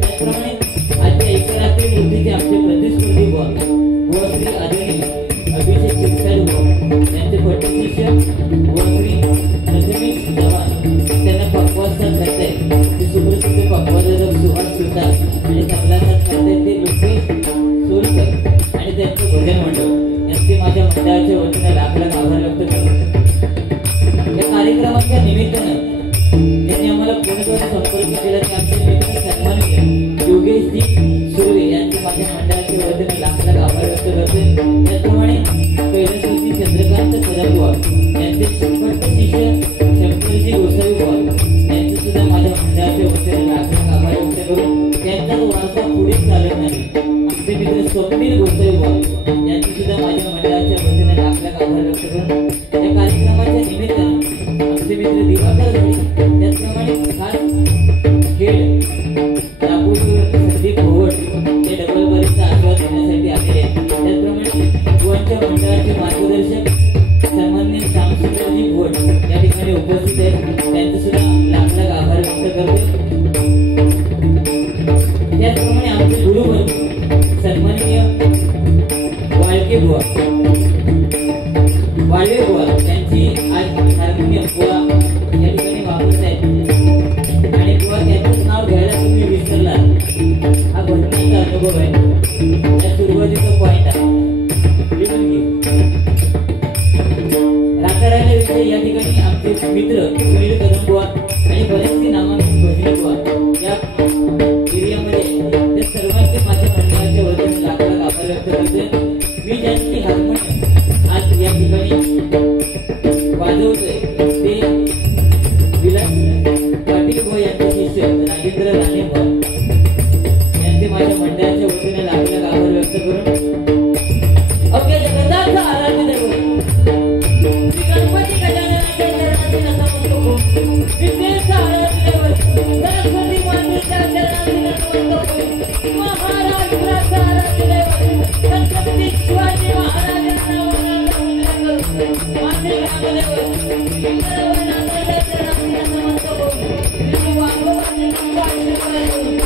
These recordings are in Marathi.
त्याचप्रमाणे आजच्या एकरात्री मूर्तीचे आमचे प्रतिस्पर्धी प्रतीक सुर्वे यांचे माझ्या मंडळाचे वतीने लाख लाख आभार व्यक्त करते। त्याचप्रमाणे कैलासवासी चंद्रकांत कदमबुवा यांचे संपर्क शिष्य शंकरजी गोसावी बुवा यांचे सुद्धा माझ्या मंडळाच्या वतीने लाख लाख आभार व्यक्त करून त्यांचा वारसा पुढे चालत नाही। आमचे मित्र स्वप्नील गोसावी बुवा यांचे सुद्धा माझ्या मंडळाच्या वतीने लाख लाख आभार व्यक्त करून या कार्यक्रमाच्या निमित्ताने आमचे मित्र दिवाकर घडी त्याचप्रमाणे खास खेळ संदीप भोवट हे डबल बरीचा आशीर्वाद देण्यासाठी आलेले आहेत। त्याचप्रमाणे बुवांच्या मंडळाचे मार्गदर्शक सन्माननीय श्यामसुंदरजी भोवट या ठिकाणी उपस्थित आहेत, त्यांचे सुद्धा लाख लाख आभार व्यक्त करतो। त्याचप्रमाणे आमचे गुरुवर्ग सन्माननीय वाळके बुवा त्यांची आज हार्मोनियम बुवा या ठिकाणी वापरत आहेत आणि बुवा त्यांचं नाव घ्यायला तुम्ही विसरला, हा घटनेचा अनुभव आहे। या सुरुवातीचा पॉइंट आहे राखारायला विषयी या ठिकाणी आमचे मित्र सुनील कदम बुवा आणि बरेचसे नामांकित भजनी बुवा या एरियामध्ये त्या सर्वांचे माझ्या मंडळाच्या वतीने लाख लाख आभार व्यक्त करते। मी ज्यांची हार्मोनियम आज या ठिकाणी वाजवतोय ते विलास पाटील बुवा यांचे शिष्य राजेंद्र राणे बुवा यांचे माझ्या मंडळाच्या वतीने लाख लाख आभार व्यक्त करून अवघ्या जगताचा आराध्य दैवत श्री गणपती गजाननाच्या चरणाचे नतमस्तक विद्येचा आराध्य दैवत सरस्वती मातेच्या चरणाचे नतमस्तक महाराष्ट्राचा आराध्य दैवत छत्रपती शिवाजी महाराजांना वंदन करून माते ग्रामदैवत सर्वनाथाच्या चरणाचे नतमस्तक श्री वाघोबाचे आशीर्वाद करून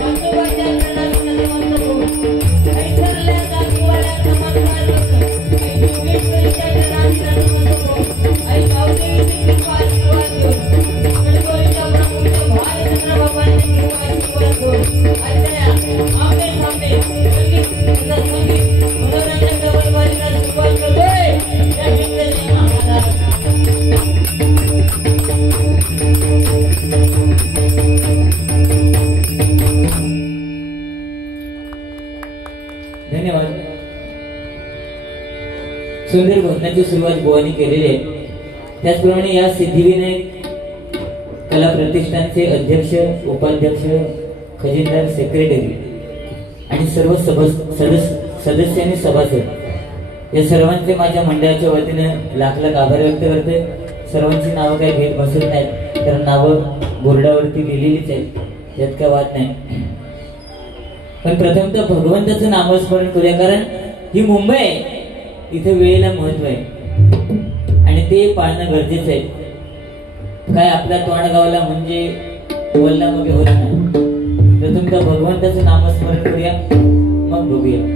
वाघोबाच्या चरणाचे नतमस्तक ऐश्वर्या दासवाड्या नमस्कार करतो आई योगेश्वरीच्या चरणाचे नतमस्तक आई गावदेवीची कृपा आशीर्वाद करून गणगौरीच्या प्रभूच्या भारतचंद्र बाबांची कृपा आशीर्वाद करून आजच्या आमने सामने संगीत मनोरंजन डबलबारीला सुरुवात करतोय या जिंकलेली महाराज। धन्यवाद। सुंदर भजनाची सुरुवात बुवानी केलेली आहे। त्याचप्रमाणे या सिद्धिविनायक कला प्रतिष्ठानचे अध्यक्ष उपाध्यक्ष खजिनदार सेक्रेटरी आणि सर्व सदस्य आणि सभासद या सर्वांचे माझ्या मंडळाच्या वतीने लाख लाख आभार व्यक्त करते। सर्वांची नावं काही भेट बसत नाहीत तर नावं बोर्डावरती लिहिलेलीच आहेत, यात काय वाद नाही। पण प्रथमतः भगवंताचं नामस्मरण करूया, कारण ही मुंबई आहे, इथे वेळेला महत्व आहे आणि ते पाळणं गरजेचं आहे। काय आपल्या तोंडगावला म्हणजे बोलला मग होत नाही। प्रथमतः भगवंताचं नामस्मरण करूया, मग बघूया।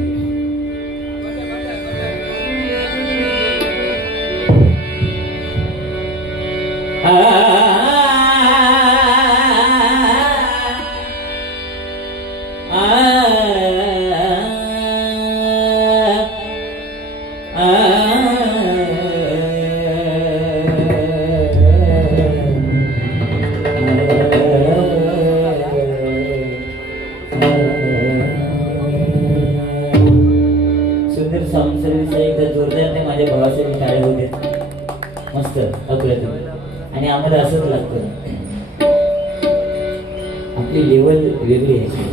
सुंदर साऊंड सर्व्हिस एकदा जोरदार ते माझ्या भावासाठी टाळे होते, मस्त अप्रतिम। आणि आम्हाला असंच लागतं, आपली लेवल वेगळी आहे।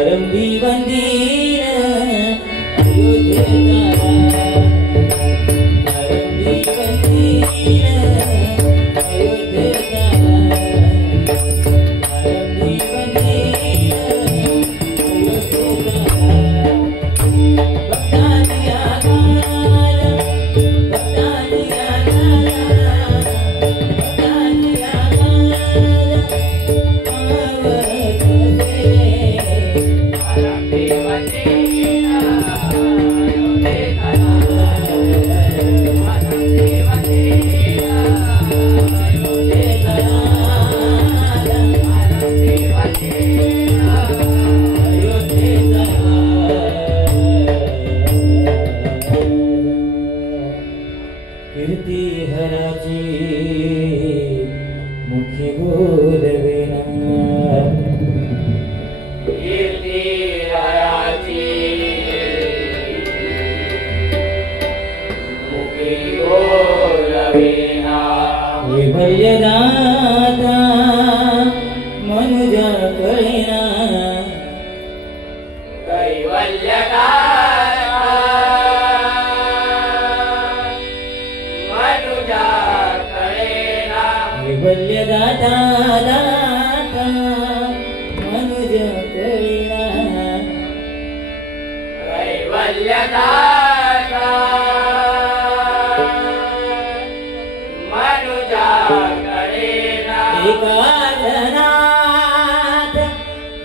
आरंभी बंदीर अयोध्येचा आरंभी बंदीर अयोध्येचा आरंभी बंदीर अयोध्येचा भक्तांनी आकाल भक्तांनी आकाल भक्तांनी आकाल कीर्ती हराची मुखी बोलवेना कीर्ती हराची मुखी बोलवेना विभयदाता मनुजा कळेना कैवल्यदाता कैवल्यदाता दाता मनुज कळेना कैवल्यदाता मनुजा कळेना एकांतनाथ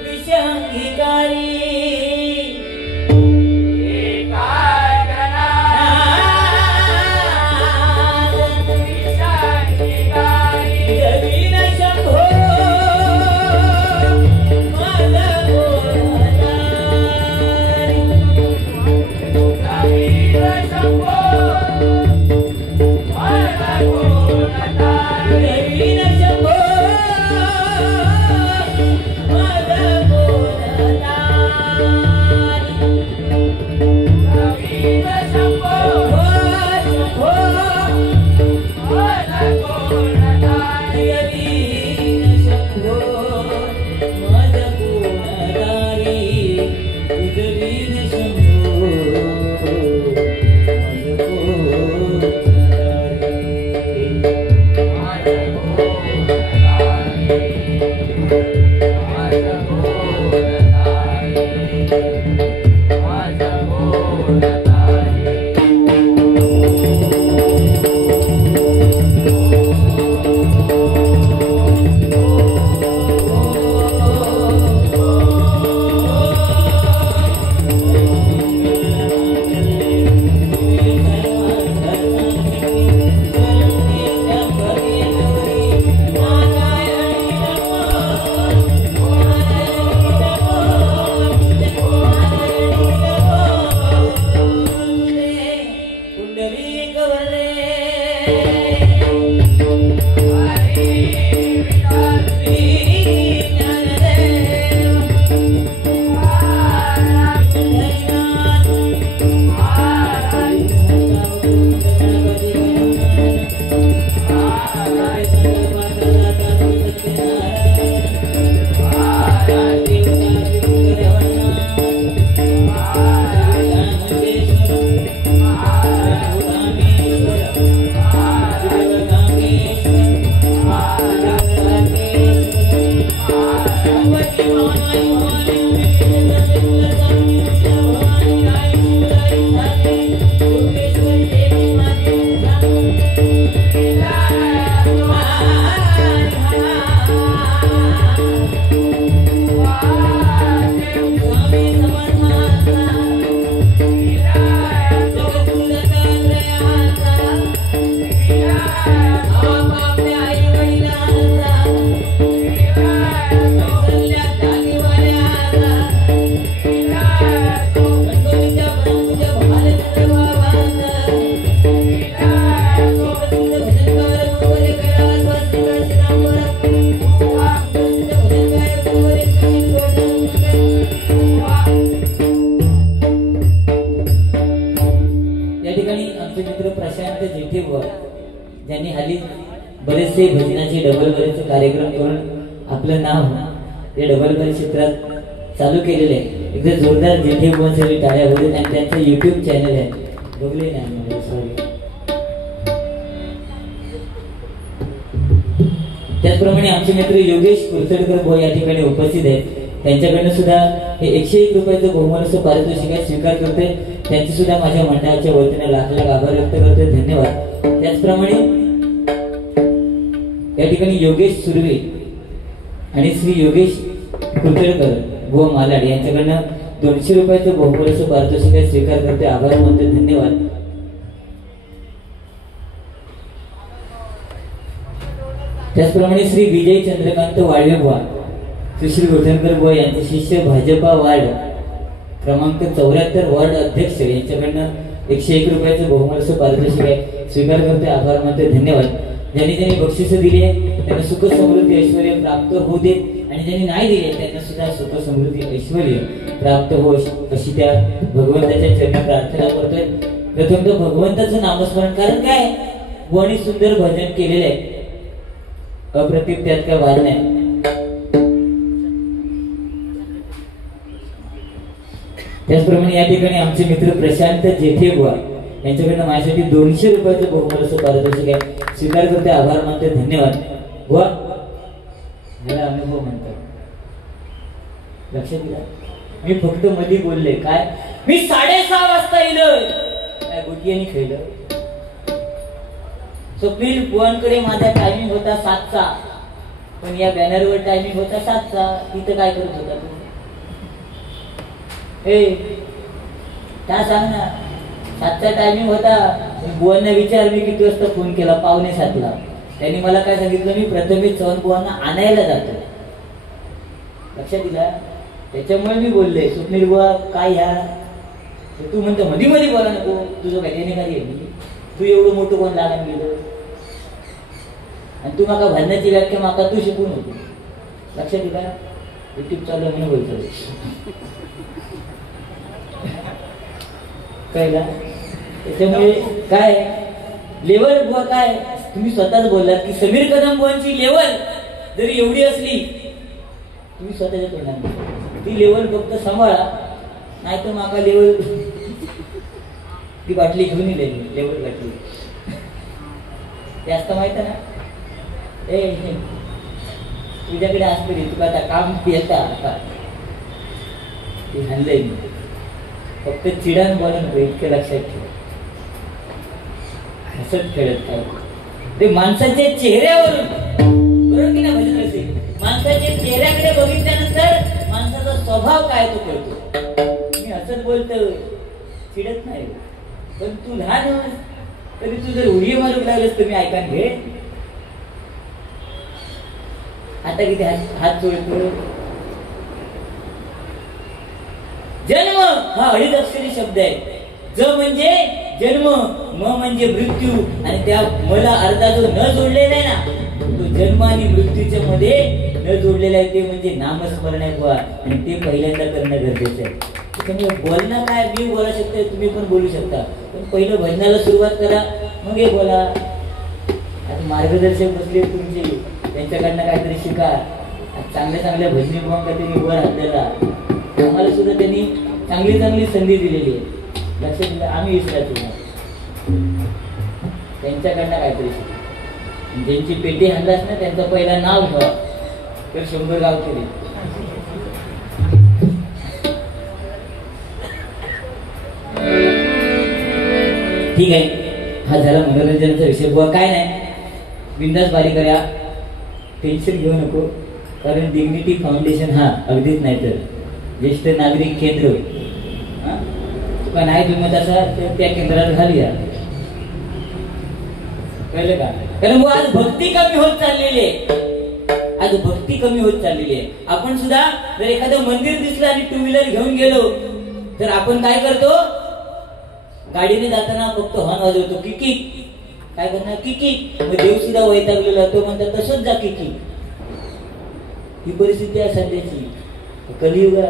विषंगिकारी ठिकाणी आमचे मित्र प्रशांत जेठे बुवा ज्यांनी हल्ली बरेचसे भजनाचे डबल बरेचसे कार्यक्रम करून आपलं नाव या डबल बरे क्षेत्रात चालू केलेले आहे. एकदा जोरदार जेठे बुवांसाठी टाळ्या होते आणि त्यांचं युट्यूब चॅनल आहे बघले नाही सॉरी. त्याचप्रमाणे आमचे मित्र योगेश कुरसडकर भाऊ या ठिकाणी उपस्थित आहेत. त्यांच्याकडनं सुद्धा हे 101 रुपयाचं बहुमानचं पारितोषिक स्वीकार करते. त्यांचे सुद्धा माझ्या मंडळाच्या वतीने लाख लाख आभार व्यक्त करते. धन्यवाद. त्याचप्रमाणे या ठिकाणी योगेश सुर्वे आणि श्री योगेश कुरसडकर भाऊ मालाड यांच्याकडनं 200 रुपयाचं बहुमानचं पारितोषिक स्वीकार करते. आभार मानते. धन्यवाद. त्याचप्रमाणे श्री विजय चंद्रकांत वाळवे बुवा सुशील गोठणकर बुवा यांचे शिष्य भाजपा वार्ड क्रमांक 74 वार्ड अध्यक्ष यांच्याकडनं 101 रुपयाचं बहुमानचं पारितोषिक स्वीकार करते. आभार मानते. धन्यवाद. ज्यांनी त्यांनी बक्षिसं दिली आहे त्यांना सुख समृद्धी ऐश्वर्य प्राप्त होऊ दे आणि ज्यांनी नाही दिले त्यांना सुद्धा सुख समृद्धी ऐश्वर्य प्राप्त हो अशी त्या भगवंताच्या चरणी प्रार्थना करतोय. प्रथम भगवंताचं नामस्मरण कारण काय आणि सुंदर भजन केलेलं आहे अप्रतिम त्यात काय वाद नाही. त्याचप्रमाणे या ठिकाणी आमचे मित्र प्रशांत जेठे बुवा यांच्याकडनं माझ्यासाठी 200 रुपयाचं बहुमानचं पारितोषिक आहे स्वीकार करते. आभार मानते. धन्यवाद. बुवा मला अनुभव म्हणतात लक्षात दिला मी फक्त मध्ये बोलले काय मी 6:30 वाजता येईल काय गुटियानी खेळलं. स्वप्नील बुवांकडे माझा टायमिंग होता 7चा पण या बॅनरवर टायमिंग होता 7चा. तिथं काय करत होता तू काय सांग ना. 7चा टायमिंग होता. बुवांना विचार मी किती वाजता फोन केला 6:45ला. त्यांनी मला काय सांगितलं मी प्रथमेश चव्हाण बुवांना आणायला जातो. लक्षात दिला. त्याच्यामुळे मी बोलले स्वप्नील बुवा काय ह्या तू म्हणतो मध्ये मध्ये बोला नको तुझं काय देणे काय तू एवढं मोठं कोण लागून गेलं आणि तू माका भांडण्याची व्याख्या माका तू शिकून होती. लक्षात दिला. युट्यूब चालू म्हणून बोलतो कळला. त्याच्यामुळे काय लेवल बुवा काय तुम्ही स्वतःच बोललात की समीर कदम बुवांची लेवल जरी एवढी असली तुम्ही स्वतःच्या तोंडाने ती लेवल फक्त सांभाळा नाही तर माका लेवल ती बाटली घेऊन येईल लेवल बाटली जास्त माहित ना. तुझ्याकडे असते तुला आता काम येता आता ते हाणलंय मी फक्त चिडान बोला नको इतके लक्षात ठेव. हसत खेळत काय ते माणसाच्या चेहऱ्यावरून बरोबर की ना भजन असेल माणसाच्या चेहऱ्याकडे बघितल्यानंतर माणसाचा स्वभाव काय तो कळतो. मी हसत बोलतो चिडत नाही पण तू लहान तरी तू जर उडी मारू लागलेस तर मी ऐकान घे. आता किती हात जोडतो. जन्म हा अडीच अक्षरी शब्द आहे. ज म्हणजे जन्म म म्हणजे मृत्यू आणि त्या मला अर्धा जो न जोडलेला आहे ना तो जन्म आणि मृत्यूच्या मध्ये न जोडलेला आहे ते म्हणजे नामस्मरण आहे बुवा आणि ते पहिल्यांदा करणं गरजेचं आहे. त्याच्यामुळे बोलणं काय मी बोलू शकते तुम्ही पण बोलू शकता पण पहिलं भजनाला सुरुवात करा मग हे बोला. आता मार्गदर्शक बसले तुमचे त्यांच्याकडनं काहीतरी शिका. चांगल्या चांगल्या भजनी बुवांना त्यांनी वर हातलेला आम्हाला सुद्धा त्यांनी चांगली चांगली संधी दिलेली आहे. लक्षात दिलं आम्ही विसरायचो त्यांच्याकडनं काहीतरी शिका. ज्यांची पेटी हाणलास ना त्यांचं पहिला नाव घ्या तर 100 गाव केले. ठीक आहे. हा झाला मनोरंजनाचा विषय बुवा काय नाही बिंदास बारी करा टेन्शन घेऊ नको कारण डिग्निटी फाउंडेशन हा अगदीच नाही तर ज्येष्ठ नागरिक केंद्र तुका नाही जमत असा तर त्या केंद्रात घालूया. कळलं का. कारण आज भक्ती कमी होत चाललेली आहे. आज भक्ती कमी होत चाललेली आहे. आपण सुद्धा जर एखादं मंदिर दिसलं आणि 2 व्हीलर घेऊन गेलो तर आपण काय करतो गाडीने जाताना फक्त हॉर्न वाजवतो किकी काय करणार किकी. मग देव सुद्धा वैतागलेला तो म्हणतात तसंच जा किकी. ही परिस्थिती आहे सध्याची कलियुगा.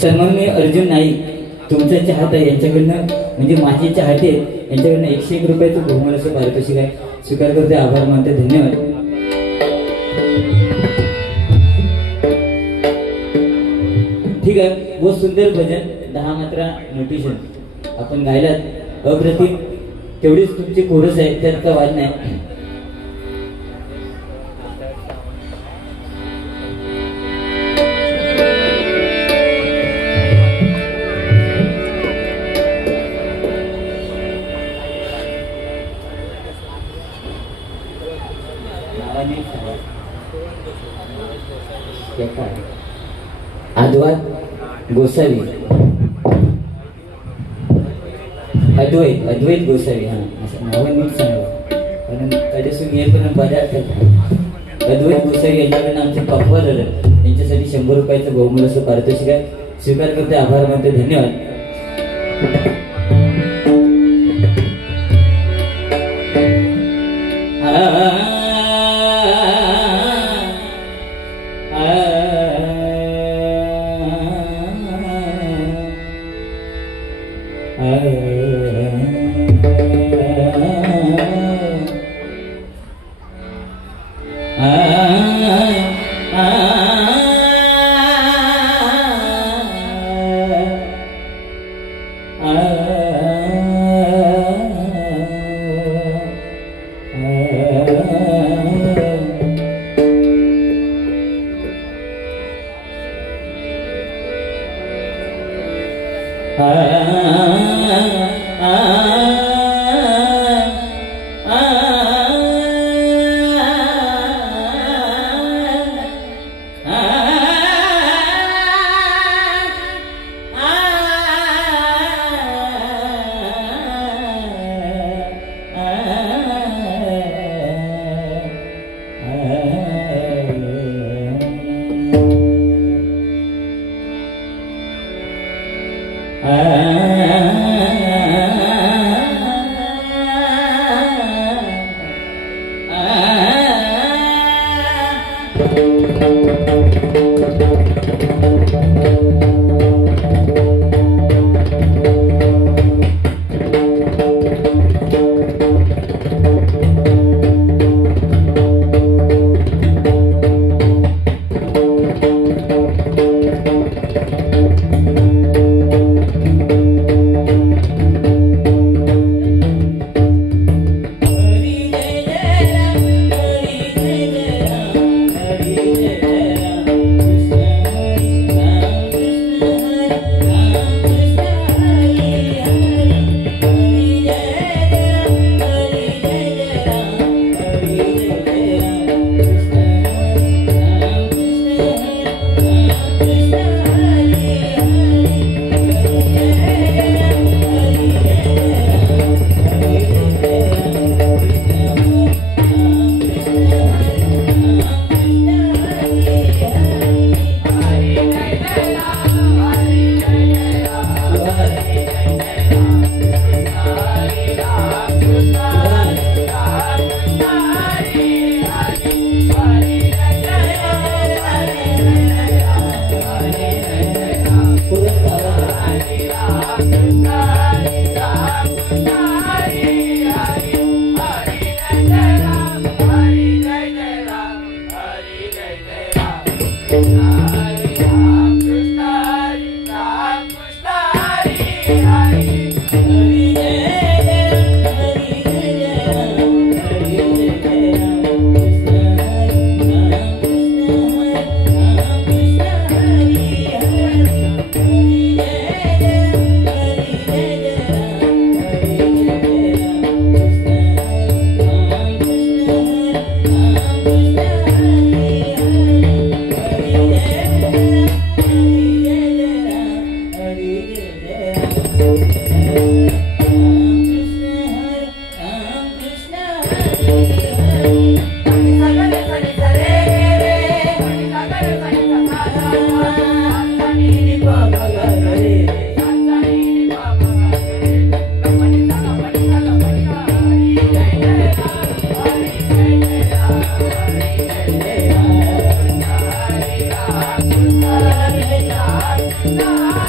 सन्माननीय अर्जुन नाईक तुमच्या चाहता यांच्याकडनं म्हणजे माझे चाहते यांच्याकडनं 101 रुपयाचं बहुमान असं पारितोषिक आहे. स्वीकार करते, आभार मानते, धन्यवाद. ठीक आहे. व सुंदर भजन 10 मात्रा नोटेशन आपण गायलात, अप्रतिम. तेवढीच तुमची कोरस आहे, त्यात का वाद नाही. अद्वैत गोसावी, अद्वैत गोसावी. हा असं नाव नीट सांगा, कारण कधीसून येईपर्यंत बऱ्याच अद्वैत गोसावी यांच्याकडनं आमचे पक्वा झालं. यांच्यासाठी 100 रुपयाचं बहुमूल्य असं पारितोषिक आहे. स्वीकार करते, आभार मानते, धन्यवाद. No.